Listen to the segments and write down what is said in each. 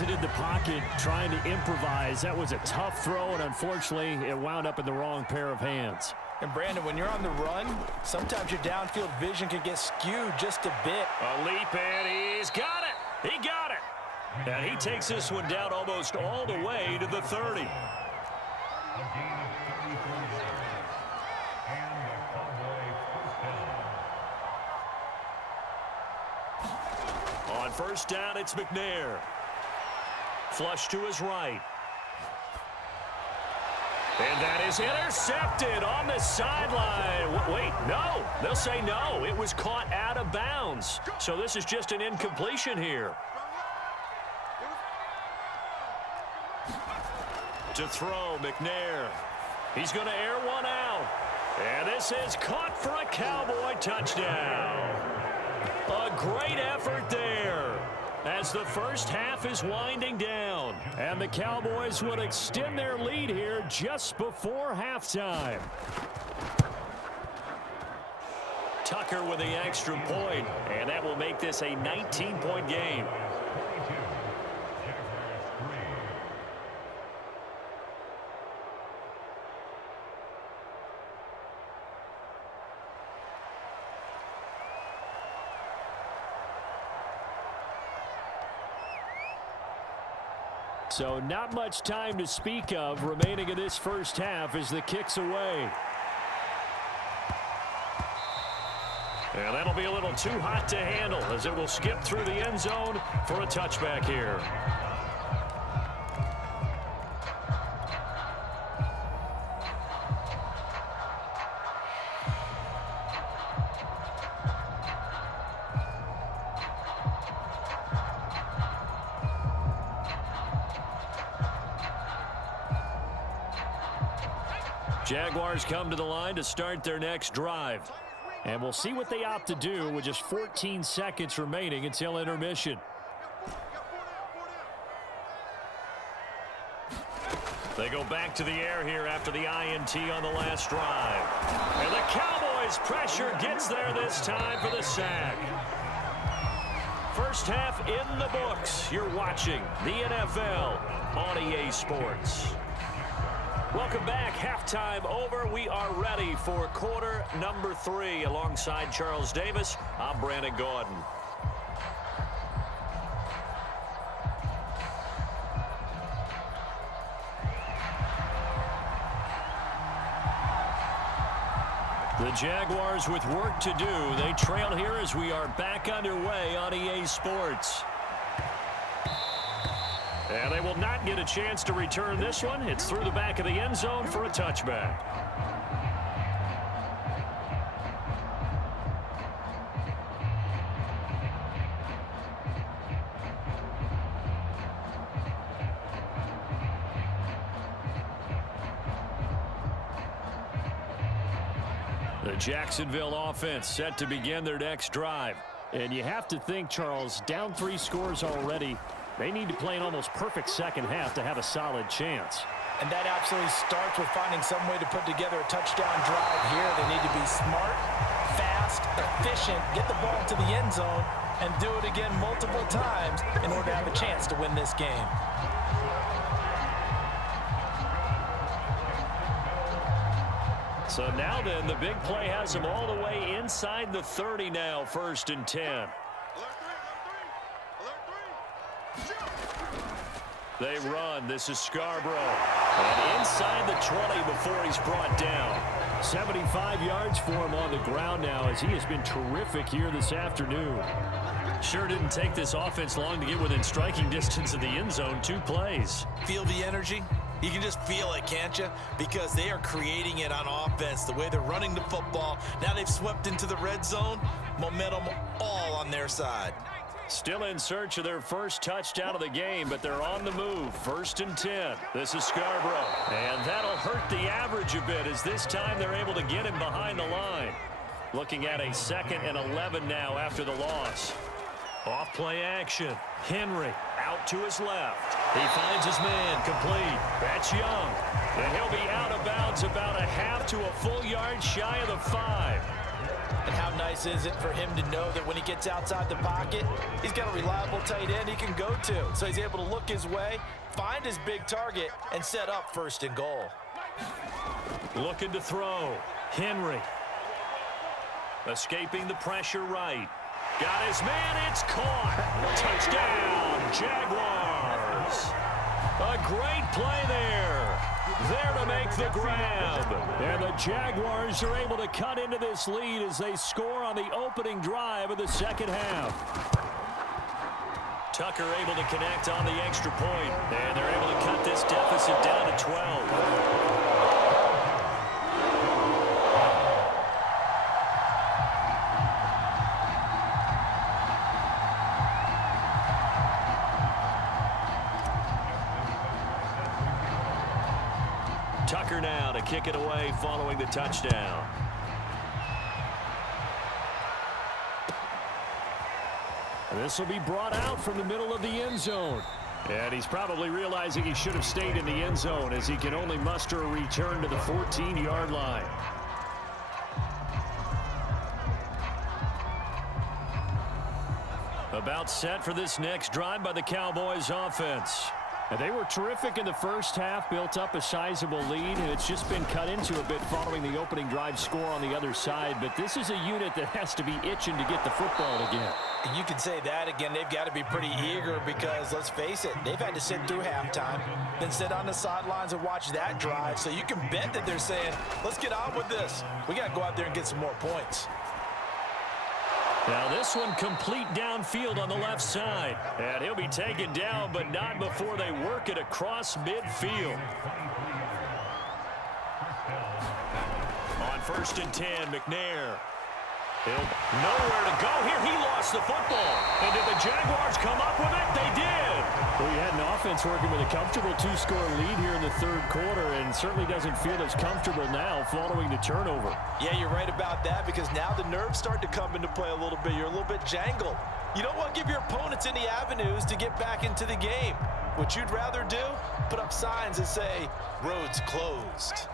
exited the pocket trying to improvise. That was a tough throw, and unfortunately, it wound up in the wrong pair of hands. And, Brandon, when you're on the run, sometimes your downfield vision can get skewed just a bit. A leap, and he's got it. He got it. And he takes this one down almost all the way to the 30. On first down, it's McNair. Flush to his right. And that is intercepted on the sideline. Wait, no. They'll say no. It was caught out of bounds. So this is just an incompletion here. To throw, McNair. He's going to air one out. And this is caught for a Cowboy touchdown. A great effort there as the first half is winding down. And the Cowboys would extend their lead here just before halftime. Tucker with the extra point, and that will make this a 19-point game. So not much time to speak of remaining in this first half as the kick's away. And that'll be a little too hot to handle as it will skip through the end zone for a touchback here. Jaguars come to the line to start their next drive. And we'll see what they opt to do with just 14 seconds remaining until intermission. They go back to the air here after the INT on the last drive. And the Cowboys' pressure gets there this time for the sack. First half in the books. You're watching the NFL on EA Sports. Welcome back. Halftime over. We are ready for quarter number 3. Alongside Charles Davis, I'm Brandon Gordon. The Jaguars with work to do. They trail here as we are back underway on EA Sports. And they will not get a chance to return this one. It's through the back of the end zone for a touchback. The Jacksonville offense set to begin their next drive. And you have to think, Charles, down 3 scores already. They need to play an almost perfect second half to have a solid chance. And that absolutely starts with finding some way to put together a touchdown drive here. They need to be smart, fast, efficient, get the ball to the end zone, and do it again multiple times in order to have a chance to win this game. So now then, the big play has them all the way inside the 30 now, 1st and 10. They run. This is Scarborough. And inside the 20 before he's brought down. 75 yards for him on the ground now as he has been terrific here this afternoon. Sure didn't take this offense long to get within striking distance of the end zone. 2 plays. Feel the energy? You can just feel it, can't you? Because they are creating it on offense. The way they're running the football. Now they've swept into the red zone. Momentum all on their side. Still in search of their first touchdown of the game, but they're on the move. 1st and 10. This is Scarborough. And that'll hurt the average a bit as this time they're able to get him behind the line. Looking at a 2nd and 11 now after the loss. Off play action. Henry out to his left. He finds his man complete. That's Young. And he'll be out of bounds about a half to a full yard shy of the 5. And how nice is it for him to know that when he gets outside the pocket, he's got a reliable tight end he can go to. So he's able to look his way, find his big target, and set up 1st and goal. Looking to throw. Henry. Escaping the pressure right. Got his man. It's caught. Touchdown, Jaguars. A great play there. There to make the grab. And the Jaguars are able to cut into this lead as they score on the opening drive of the second half. Tucker able to connect on the extra point. And they're able to cut this deficit down to 12. Tucker now to kick it away following the touchdown. This will be brought out from the middle of the end zone. And he's probably realizing he should have stayed in the end zone as he can only muster a return to the 14-yard line. About set for this next drive by the Cowboys offense. And they were terrific in the first half, built up a sizable lead, and it's just been cut into a bit following the opening drive score on the other side. But this is a unit that has to be itching to get the football again. And you can say that again. They've got to be pretty eager because, let's face it, they've had to sit through halftime, then sit on the sidelines and watch that drive. So you can bet that they're saying, let's get on with this. We got to go out there and get some more points. Now this one complete downfield on the left side. And he'll be taken down, but not before they work it across midfield. On 1st and 10, McNair. He'll nowhere to go here. He lost the football. And did the Jaguars come up with it? They did. Well, you had an offense working with a comfortable 2-score lead here in the 3rd quarter, and certainly doesn't feel as comfortable now following the turnover. Yeah, you're right about that because now the nerves start to come into play a little bit. You're a little bit jangled. You don't want to give your opponents any avenues to get back into the game. What you'd rather do, put up signs that say, roads closed.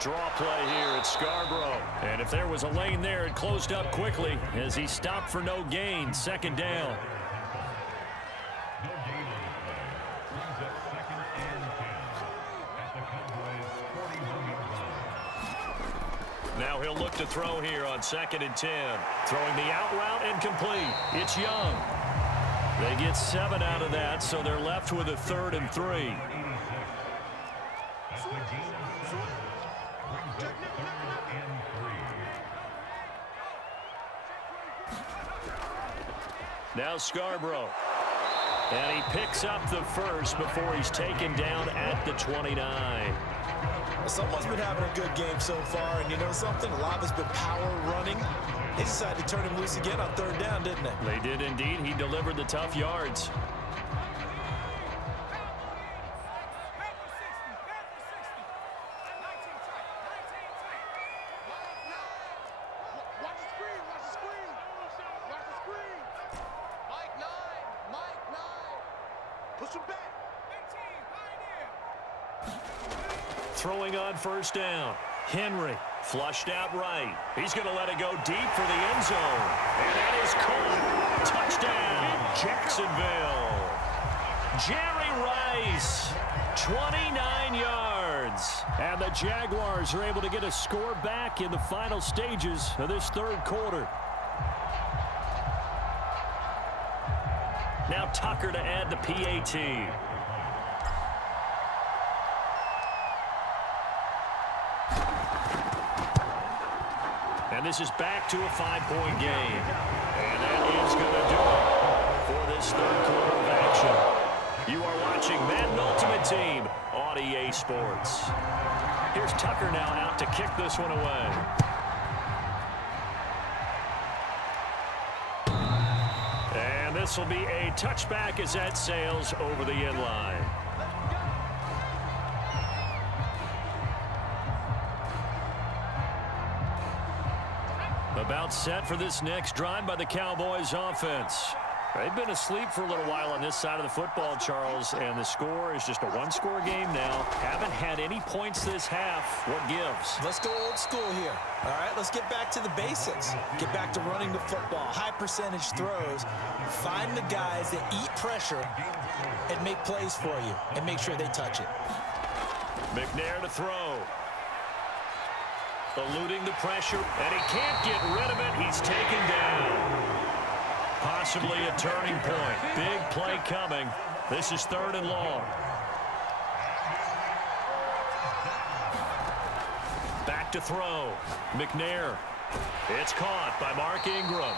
Draw play here at Scarborough. And if there was a lane there, it closed up quickly as he stopped for no gain. 2nd down. Now he'll look to throw here on 2nd and 10. Throwing the out route and complete. It's Young. They get 7 out of that, so they're left with a 3rd and 3. Now Scarborough. And he picks up the first before he's taken down at the 29. Someone's been having a good game so far, and you know something? A lot has been power running. They decided to turn him loose again on 3rd down, didn't they? They did indeed. He delivered the tough yards. Throwing on 1st down. Henry flushed out right. He's going to let it go deep for the end zone. And that is caught. Touchdown, Jacksonville. Jerry Rice, 29 yards. And the Jaguars are able to get a score back in the final stages of this 3rd quarter. Now Tucker to add the PAT. And this is back to a 5-point game. And that is going to do it for this 3rd quarter of action. You are watching Madden Ultimate Team on EA Sports. Here's Tucker now out to kick this one away. And this will be a touchback as that sails over the end line. About set for this next drive by the Cowboys offense. They've been asleep for a little while on this side of the football, Charles, and the score is just a one-score game now. Haven't had any points this half. What gives? Let's go old school here. All right, let's get back to the basics. Get back to running the football, high percentage throws. Find the guys that eat pressure and make plays for you and make sure they touch it. McNair to throw. Eluding the pressure, and he can't get rid of it. He's taken down. Possibly a turning point. Big play coming. This is 3rd and long. Back to throw. McNair. It's caught by Mark Ingram.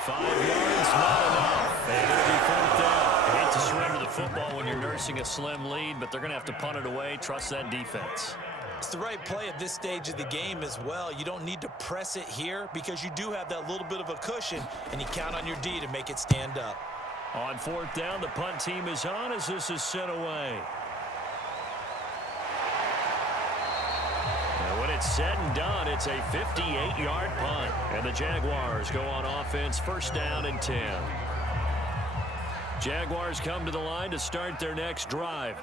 5 yards, not enough. And it'll be 4th down. I hate to surrender the football when you're nursing a slim lead, but they're going to have to punt it away. Trust that defense. It's the right play at this stage of the game as well. You don't need to press it here because you do have that little bit of a cushion, and you count on your D to make it stand up. On 4th down, the punt team is on as this is sent away. And when it's said and done, it's a 58-yard punt. And the Jaguars go on offense, 1st down and 10. Jaguars come to the line to start their next drive.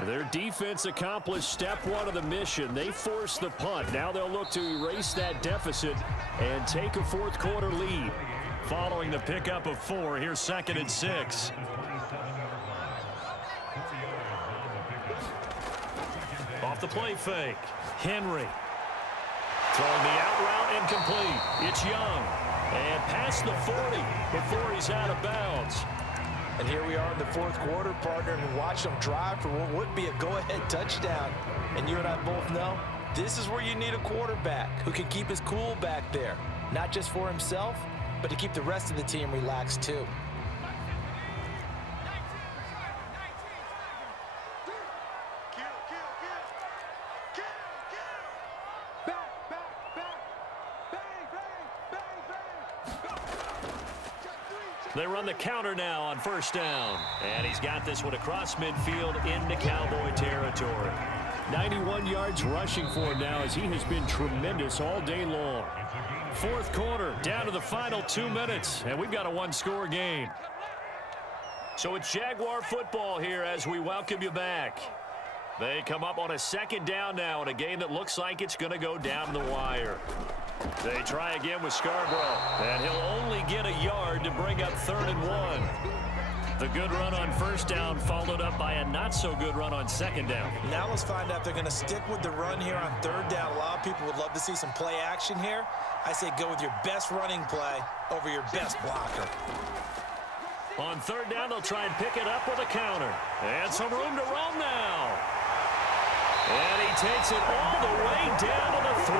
Their defense accomplished step 1 of the mission. They forced the punt. Now they'll look to erase that deficit and take a 4th quarter lead. Following the pickup of 4, here's 2nd and 6. Off the play fake. Henry. Throwing the out route incomplete. It's Young. And past the 40 before he's out of bounds. And here we are in the 4th quarter, partner, and watch them drive for what would be a go-ahead touchdown. And you and I both know this is where you need a quarterback who can keep his cool back there, not just for himself, but to keep the rest of the team relaxed too. They run the counter now on 1st down. And he's got this one across midfield into Cowboy territory. 91 yards rushing for him now as he has been tremendous all day long. 4th quarter, down to the final 2 minutes, and we've got a 1-score game. So it's Jaguar football here as we welcome you back. They come up on a 2nd down now in a game that looks like it's going to go down the wire. They try again with Scarborough, and he'll only get a yard to bring up 3rd and 1. The good run on 1st down followed up by a not-so-good run on 2nd down. Now let's find out if they're going to stick with the run here on 3rd down. A lot of people would love to see some play action here. I say go with your best running play over your best blocker. On 3rd down, they'll try and pick it up with a counter. And some room to roam now. And he takes it all the way down to the 3.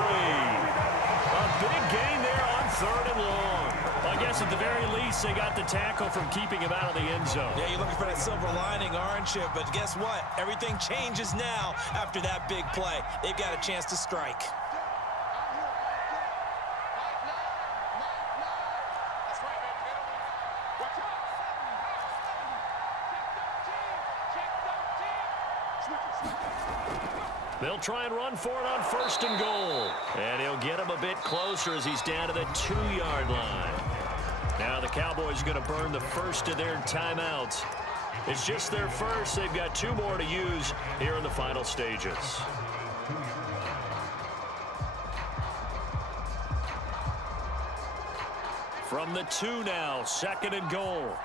A big gain there on 3rd and long. I guess at the very least, they got the tackle from keeping him out of the end zone. Yeah, you're looking for that silver lining, aren't you? But guess what? Everything changes now after that big play. They've got a chance to strike. They'll try and run for it on 1st and goal. And he'll get him a bit closer as he's down to the 2-yard line. Now the Cowboys are going to burn the first of their timeouts. It's just their first. They've got 2 more to use here in the final stages. From the 2 now, 2nd and goal.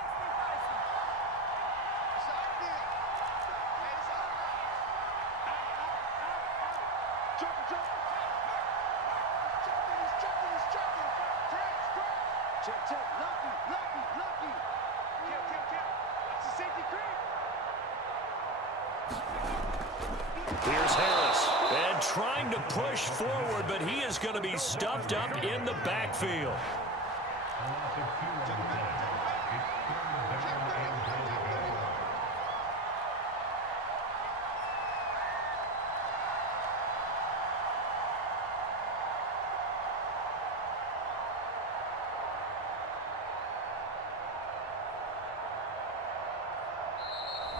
Here's Harris, and trying to push forward, but he is going to be stuffed up in the backfield.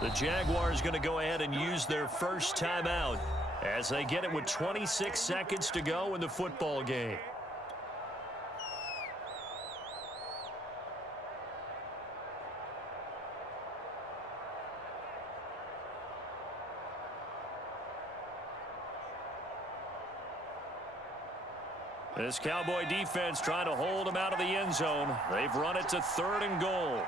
The Jaguars going to go ahead and use their first timeout as they get it with 26 seconds to go in the football game. This Cowboy defense trying to hold him out of the end zone. They've run it to 3rd and goal.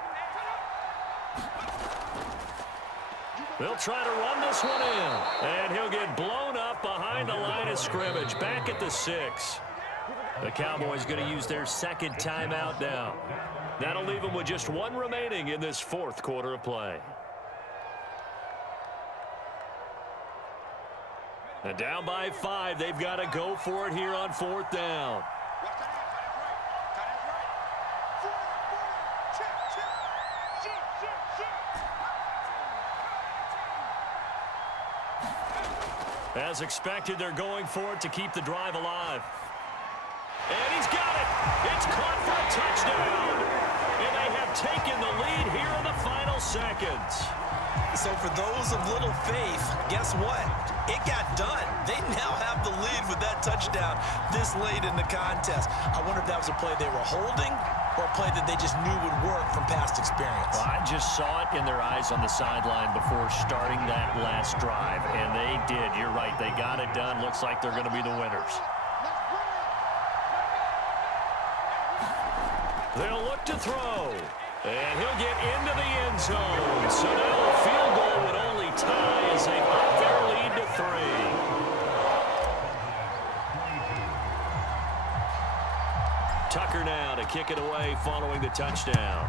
They'll try to run this one in. And he'll get blown up behind the line of scrimmage. Back at the 6. The Cowboys going to use their 2nd timeout now. That'll leave them with just 1 remaining in this 4th quarter of play. And down by 5, they've got to go for it here on 4th down. As expected, they're going for it to keep the drive alive. And he's got it. It's caught for a touchdown. And they have taken the lead here in the final seconds. So for those of little faith, guess what? It got done. They now have the lead with that touchdown this late in the contest. I wonder if that was a play they were holding or a play that they just knew would work from past experience. Well, I just saw it in their eyes on the sideline before starting that last drive, and they did. You're right. They got it done. Looks like they're going to be the winners. They'll look to throw. And he'll get into the end zone. So now a field goal would only tie as they up their lead to 3. Tucker now to kick it away following the touchdown.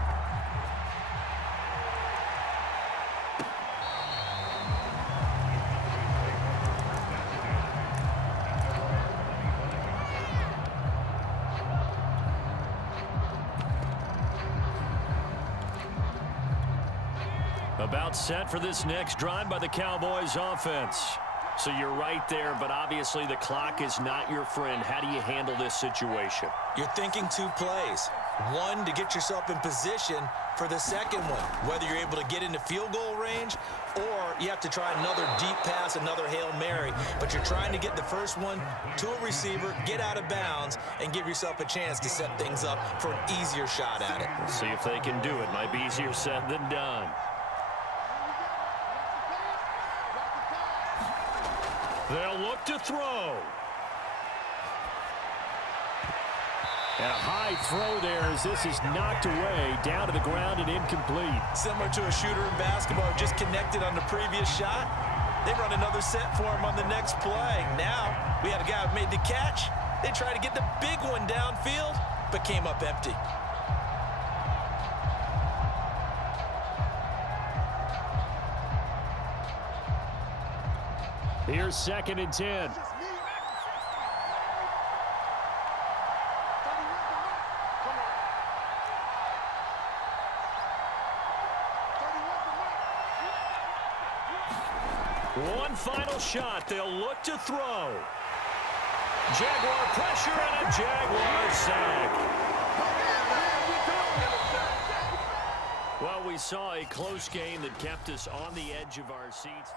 About set for this next drive by the Cowboys offense. So you're right there, but obviously the clock is not your friend. How do you handle this situation? You're thinking 2 plays. 1 to get yourself in position for the second one, whether you're able to get into field goal range or you have to try another deep pass, another Hail Mary. But you're trying to get the first one to a receiver, get out of bounds, and give yourself a chance to set things up for an easier shot at it. Let's see if they can do it. Might be easier said than done. They'll look to throw. And a high throw there as this is knocked away, down to the ground and incomplete. Similar to a shooter in basketball, just connected on the previous shot. They run another set for him on the next play. Now, we had a guy who made the catch. They tried to get the big one downfield, but came up empty. Here's 2nd and 10. One final shot. They'll look to throw. Jaguar pressure and a Jaguar sack. Well, we saw a close game that kept us on the edge of our seats.